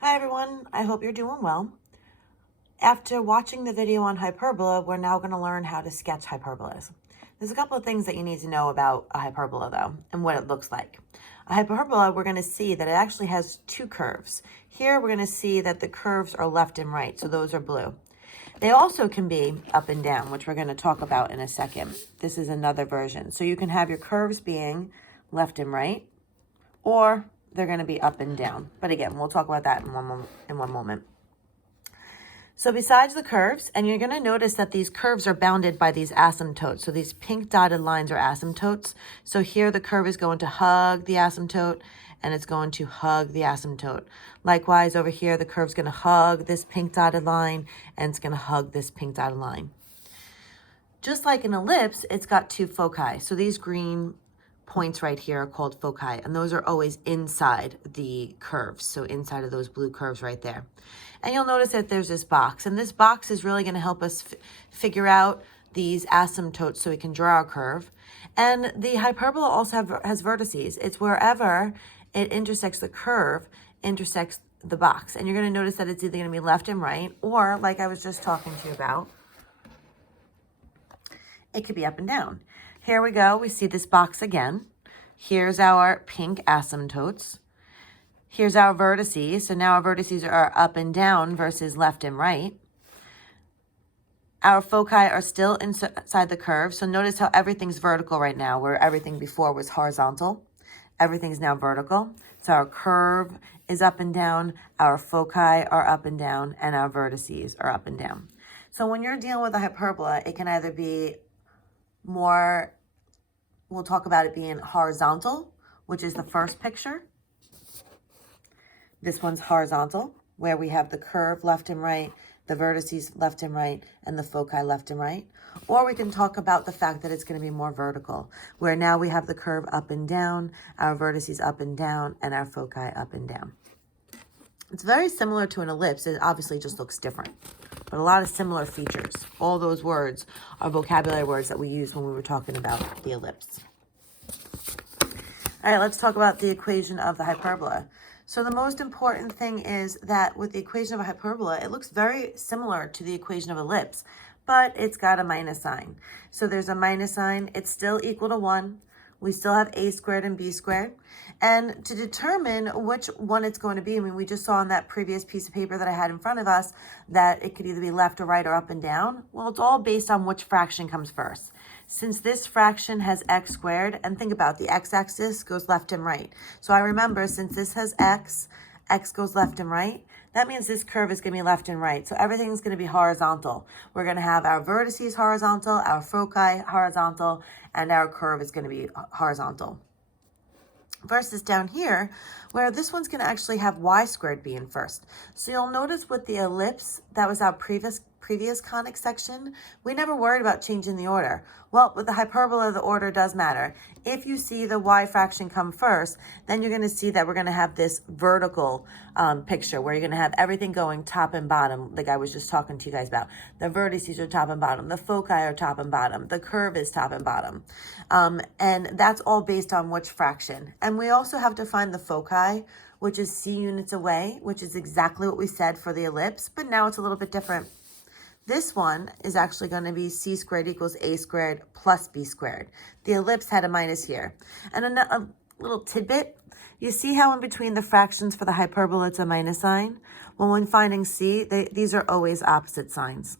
Hi everyone, I hope you're doing well. After watching the video on hyperbola, we're now going to learn how to sketch hyperbolas. There's a couple of things that you need to know about a hyperbola though, and what it looks like. A hyperbola, we're going to see that it actually has two curves. Here we're going to see that the curves are left and right, so those are blue. They also can be up and down, which we're going to talk about in a second. This is another version. So you can have your curves being left and right, or they're going to be up and down. But again, we'll talk about that in one moment. So besides the curves, and you're going to notice that these curves are bounded by these asymptotes. So these pink dotted lines are asymptotes. So here the curve is going to hug the asymptote, and it's going to hug the asymptote. Likewise, over here, the curve's going to hug this pink dotted line, and it's going to hug this pink dotted line. Just like an ellipse, it's got two foci. So these green points right here are called foci, and those are always inside the curves, so inside of those blue curves right there. And you'll notice that there's this box, and this box is really going to help us figure out these asymptotes so we can draw our curve. And the hyperbola also has vertices. It's wherever it intersects the curve, intersects the box. And you're going to notice that it's either going to be left and right, or like I was just talking to you about, it could be up and down. Here we go. We see this box again. Here's our pink asymptotes. Here's our vertices. So now our vertices are up and down versus left and right. Our foci are still inside the curve. So notice how everything's vertical right now, where everything before was horizontal. Everything's now vertical. So our curve is up and down, our foci are up and down, and our vertices are up and down. So when you're dealing with a hyperbola, it can either be more, we'll talk about it being horizontal, which is the first picture. This one's horizontal, where we have the curve left and right, the vertices left and right, and the foci left and right. Or we can talk about the fact that it's going to be more vertical, where now we have the curve up and down, our vertices up and down, and our foci up and down. It's very similar to an ellipse. It obviously just looks different, but a lot of similar features. All those words are vocabulary words that we used when we were talking about the ellipse. All right, let's talk about the equation of the hyperbola. So the most important thing is that with the equation of a hyperbola, it looks very similar to the equation of ellipse, but it's got a minus sign. So there's a minus sign. It's still equal to 1. We still have a squared and b squared. And to determine which one it's going to be, I mean, we just saw on that previous piece of paper that I had in front of us that it could either be left or right or up and down. Well, it's all based on which fraction comes first. Since this fraction has x squared, and think about the x-axis goes left and right. So I remember, since this has x goes left and right, that means this curve is going to be left and right. So everything's going to be horizontal. We're going to have our vertices horizontal, our foci horizontal, and our curve is going to be horizontal. Versus down here, where this one's going to actually have y squared being first. So you'll notice with the ellipse, that was our previous conic section, we never worried about changing the order. Well, with the hyperbola, the order does matter. If you see the y fraction come first, then you're going to see that we're going to have this vertical picture where you're going to have everything going top and bottom, like I was just talking to you guys about. The vertices are top and bottom. The foci are top and bottom. The curve is top and bottom. And that's all based on which fraction. And we also have to find the foci, which is c units away, which is exactly what we said for the ellipse, but now it's a little bit different. This one is actually going to be c squared equals a squared plus b squared. The ellipse had a minus here. And a little tidbit, you see how in between the fractions for the hyperbola it's a minus sign? Well, when finding c, these are always opposite signs.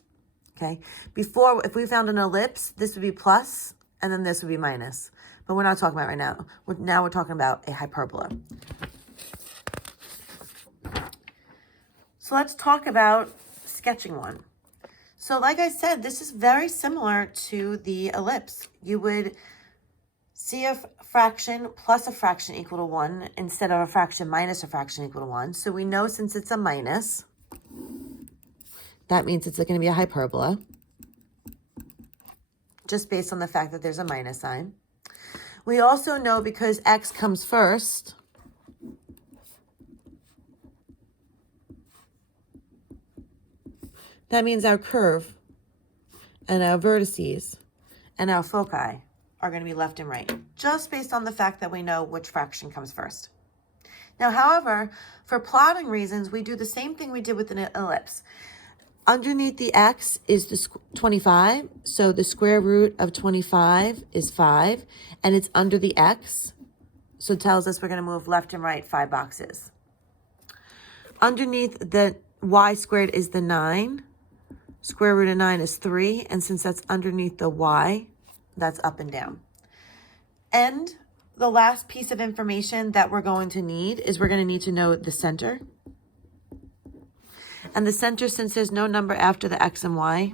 Okay? Before, if we found an ellipse, this would be plus, and then this would be minus. But we're not talking about right now. Now we're talking about a hyperbola. So let's talk about sketching one. So like I said, this is very similar to the ellipse. You would see a fraction plus a fraction equal to 1 instead of a fraction minus a fraction equal to 1. So we know since it's a minus, that means it's going to be a hyperbola, just based on the fact that there's a minus sign. We also know because x comes first, that means our curve and our vertices and our foci are going to be left and right, just based on the fact that we know which fraction comes first. Now, however, for plotting reasons, we do the same thing we did with an ellipse. Underneath the x is the 25, so the square root of 25 is 5, and it's under the x, so it tells us we're going to move left and right 5 boxes. Underneath the y squared is the 9. Square root of 9 is 3, and since that's underneath the y, that's up and down. And the last piece of information that we're going to need is we're going to need to know the center. And the center, since there's no number after the x and y,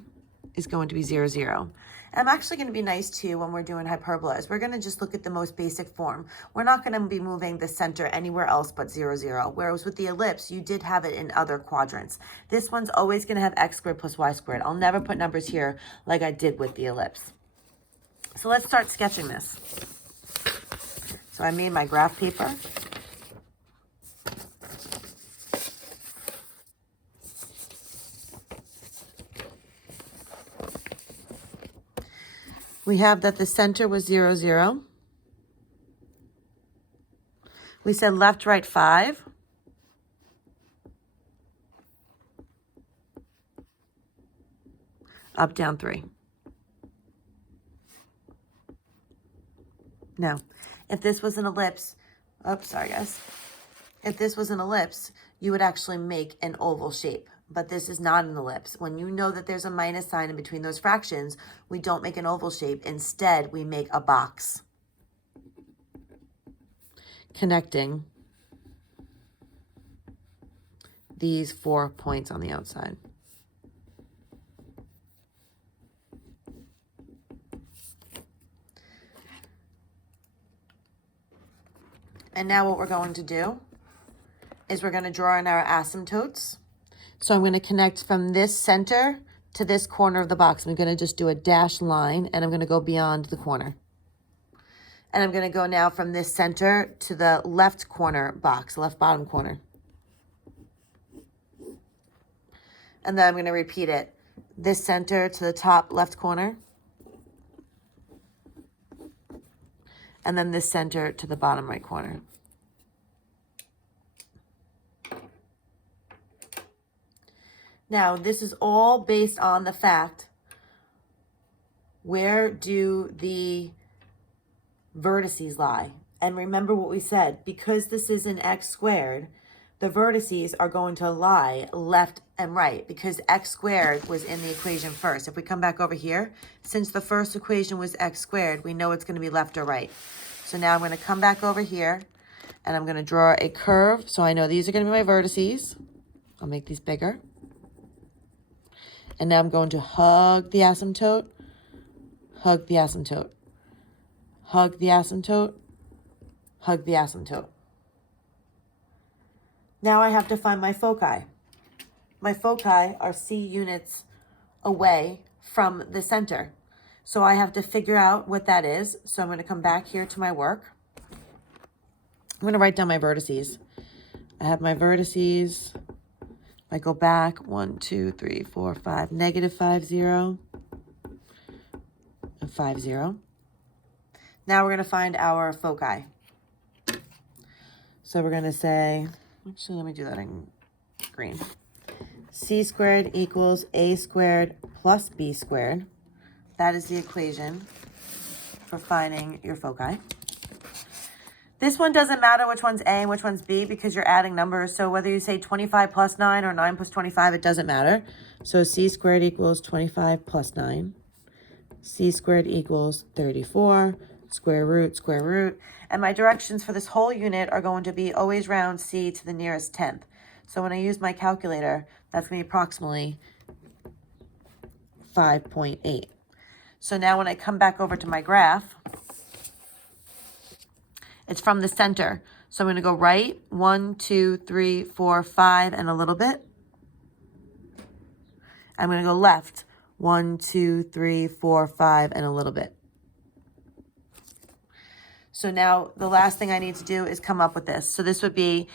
is going to be 0, 0. I'm actually going to be nice too when we're doing hyperbolas. We're going to just look at the most basic form. We're not going to be moving the center anywhere else but 0, 0. Whereas with the ellipse, you did have it in other quadrants. This one's always going to have x squared plus y squared. I'll never put numbers here like I did with the ellipse. So let's start sketching this. So I made my graph paper. We have that the center was 0, 0. We said left, right, 5. Up, down, 3. Now, if this was an ellipse, oops, sorry guys. If this was an ellipse, you would actually make an oval shape. But this is not an ellipse. When you know that there's a minus sign in between those fractions, we don't make an oval shape. Instead, we make a box connecting these 4 points on the outside. And now what we're going to do is we're going to draw in our asymptotes. So I'm going to connect from this center to this corner of the box. I'm going to just do a dashed line, and I'm going to go beyond the corner. And I'm going to go now from this center to the left corner box, left bottom corner. And then I'm going to repeat it. This center to the top left corner. And then this center to the bottom right corner. Now, this is all based on the fact, where do the vertices lie? And remember what we said, because this is an x squared, the vertices are going to lie left and right because x squared was in the equation first. If we come back over here, since the first equation was x squared, we know it's going to be left or right. So now I'm going to come back over here and I'm going to draw a curve. So I know these are going to be my vertices. I'll make these bigger. And now I'm going to hug the asymptote, hug the asymptote, hug the asymptote, hug the asymptote. Now I have to find my foci. My foci are C units away from the center. So I have to figure out what that is. So I'm going to come back here to my work. I'm going to write down my vertices. I have my vertices. I go back 1, 2, 3, 4, 5, negative 5, 0, and 5, 0. Now we're going to find our foci. So we're going to say, actually, let me do that in green. C squared equals A squared plus B squared. That is the equation for finding your foci. This one doesn't matter which one's A and which one's B because you're adding numbers. So whether you say 25 plus 9 or 9 plus 25, it doesn't matter. So C squared equals 25 plus 9. C squared equals 34. Square root. And my directions for this whole unit are going to be always round C to the nearest tenth. So when I use my calculator, that's going to be approximately 5.8. So now when I come back over to my graph, it's from the center. So I'm going to go right, 1, 2, 3, 4, 5, and a little bit. I'm going to go left, 1, 2, 3, 4, 5, and a little bit. So now the last thing I need to do is come up with this. So this would be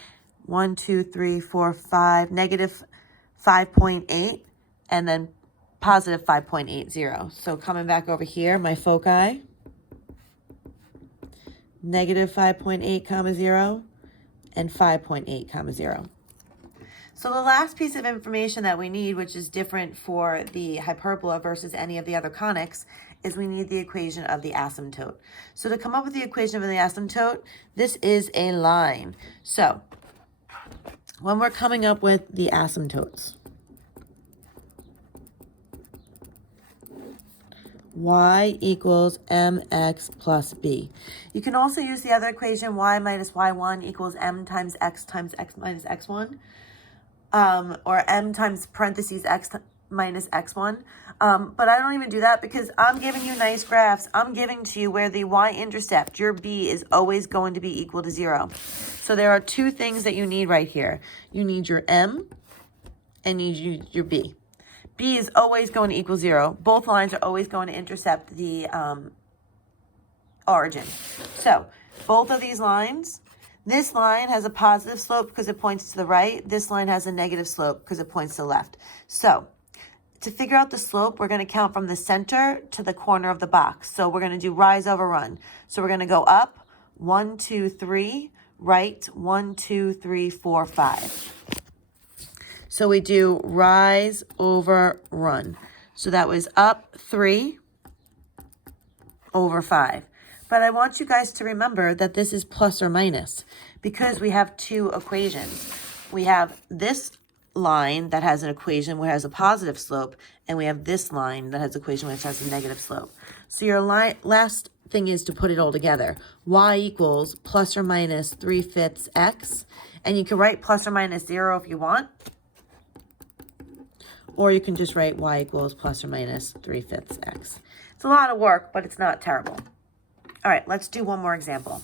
1, 2, 3, 4, 5, negative 5.8, and then positive 5.80. So coming back over here, my foci, negative 5.8, 0, and 5.8 comma 0. So the last piece of information that we need, which is different for the hyperbola versus any of the other conics, is we need the equation of the asymptote. So to come up with the equation of the asymptote, this is a line. So when we're coming up with the asymptotes, y equals mx plus b. You can also use the other equation, y minus y1 equals m times x minus x1. Or m times parentheses x minus x1. But I don't even do that because I'm giving you nice graphs. I'm giving to you where the y-intercept, your b, is always going to be equal to 0. So there are two things that you need right here. You need your m and you need your b. B is always going to equal 0. Both lines are always going to intercept the origin. So both of these lines, this line has a positive slope because it points to the right. This line has a negative slope because it points to the left. So to figure out the slope, we're going to count from the center to the corner of the box. So we're going to do rise over run. So we're going to go up 1, 2, 3, right 1, 2, 3, 4, 5. So we do rise over run. So that was up 3 over 5. But I want you guys to remember that this is plus or minus because we have two equations. We have this line that has an equation where it has a positive slope, and we have this line that has an equation which has a negative slope. So your last thing is to put it all together. Y equals plus or minus 3/5 x, and you can write plus or minus 0 if you want. Or you can just write y equals plus or minus 3/5 x. It's a lot of work, but it's not terrible. All right, let's do one more example.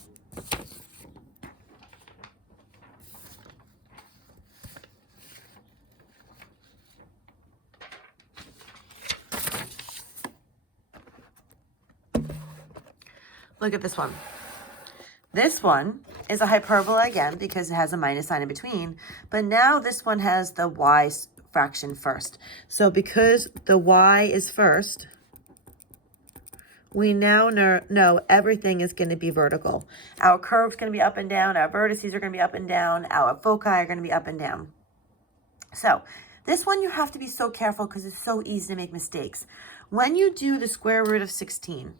Look at this one. This one is a hyperbola again because it has a minus sign in between, but now this one has the y fraction first. So because the y is first, we now know everything is going to be vertical. Our curve's going to be up and down. Our vertices are going to be up and down. Our foci are going to be up and down. So this one you have to be so careful because it's so easy to make mistakes. When you do the square root of 16,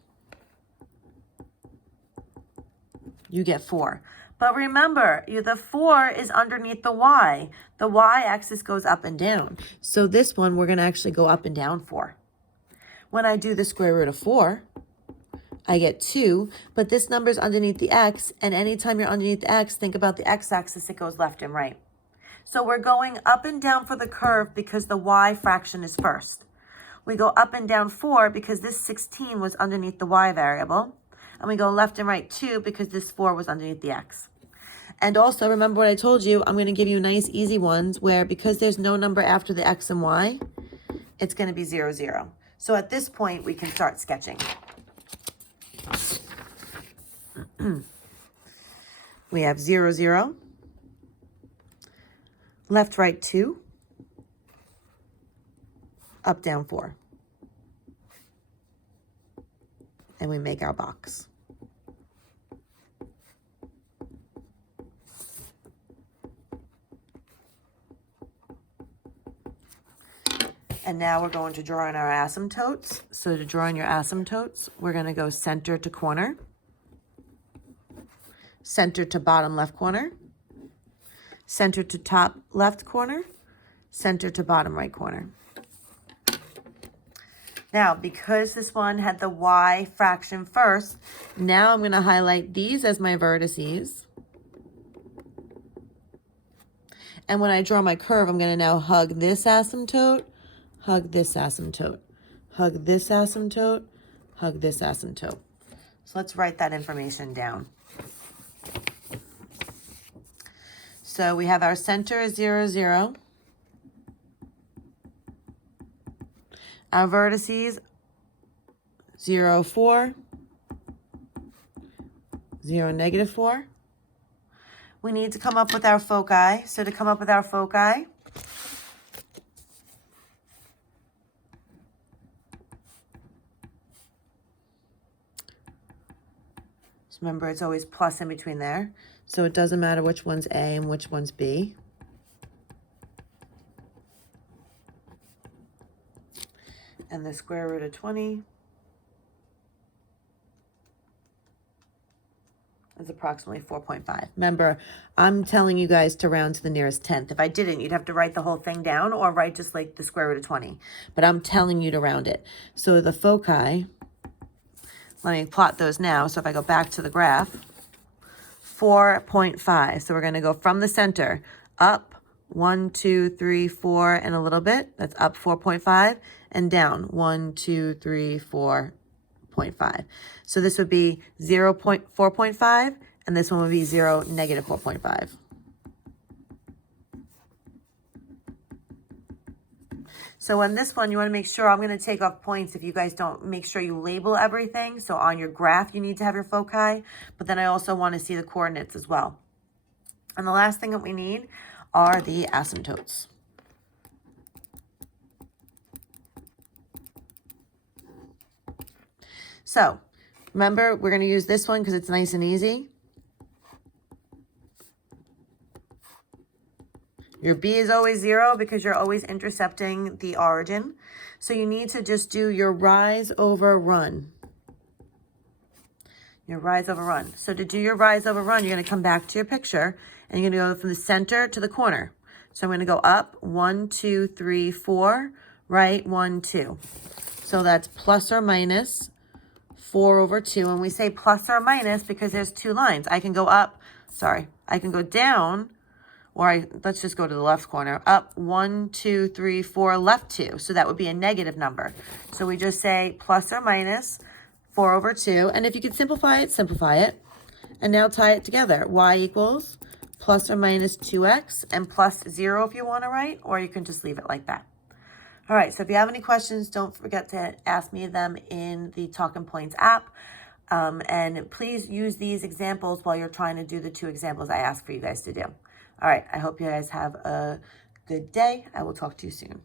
you get 4. But remember, the 4 is underneath the y. The y-axis goes up and down. So this one, we're going to actually go up and down 4. When I do the square root of 4, I get 2, but this number is underneath the x, and anytime you're underneath the x, think about the x-axis, it goes left and right. So we're going up and down for the curve because the y fraction is first. We go up and down 4 because this 16 was underneath the y variable. And we go left and right 2 because this 4 was underneath the x. And also, remember what I told you, I'm going to give you nice, easy ones where because there's no number after the x and y, it's going to be 0, 0. So at this point, we can start sketching. We have 0, 0, left, right 2, up, down 4. And we make our box. And now we're going to draw in our asymptotes. So to draw in your asymptotes, we're going to go center to corner, center to bottom left corner, center to top left corner, center to bottom right corner. Now, because this one had the y fraction first, now I'm going to highlight these as my vertices. And when I draw my curve, I'm going to now hug this asymptote, hug this asymptote, hug this asymptote, hug this asymptote. So let's write that information down. So we have our center is 0, 0. Our vertices, 0, 4, 0, negative 4. We need to come up with our foci. So to come up with our foci, remember it's always plus in between there. So it doesn't matter which one's A and which one's B. And the square root of 20 is approximately 4.5. Remember, I'm telling you guys to round to the nearest tenth. If I didn't, you'd have to write the whole thing down or write just like the square root of 20. But I'm telling you to round it. So the foci, let me plot those now. So if I go back to the graph, 4.5. So we're going to go from the center up 1, 2, 3, 4, and a little bit. That's up 4.5 and down 1, 2, 3, 4.5. So this would be 4.5, and this one would be negative 4.5. So on this one, you want to make sure, I'm going to take off points if you guys don't make sure you label everything. So on your graph, you need to have your foci, but then I also want to see the coordinates as well. And the last thing that we need are the asymptotes. So remember, we're going to use this one because it's nice and easy. Your B is always 0 because you're always intercepting the origin. So you need to just do your rise over run. Your rise over run. So to do your rise over run, you're going to come back to your picture and you're going to go from the center to the corner. So I'm going to go up 1, 2, 3, 4, right, 1, 2. So that's plus or minus 4 over 2. And we say plus or minus because there's two lines. I can go up, I can go down, or let's just go to the left corner, up 1, 2, 3, 4, left 2. So that would be a negative number. So we just say plus or minus 4 over 2. And if you could simplify it, simplify it. And now tie it together. Y equals plus or minus 2x and plus 0 if you want to write, or you can just leave it like that. All right, so if you have any questions, don't forget to ask me them in the Talking Points app. And please use these examples while you're trying to do the 2 examples I asked for you guys to do. All right, I hope you guys have a good day. I will talk to you soon.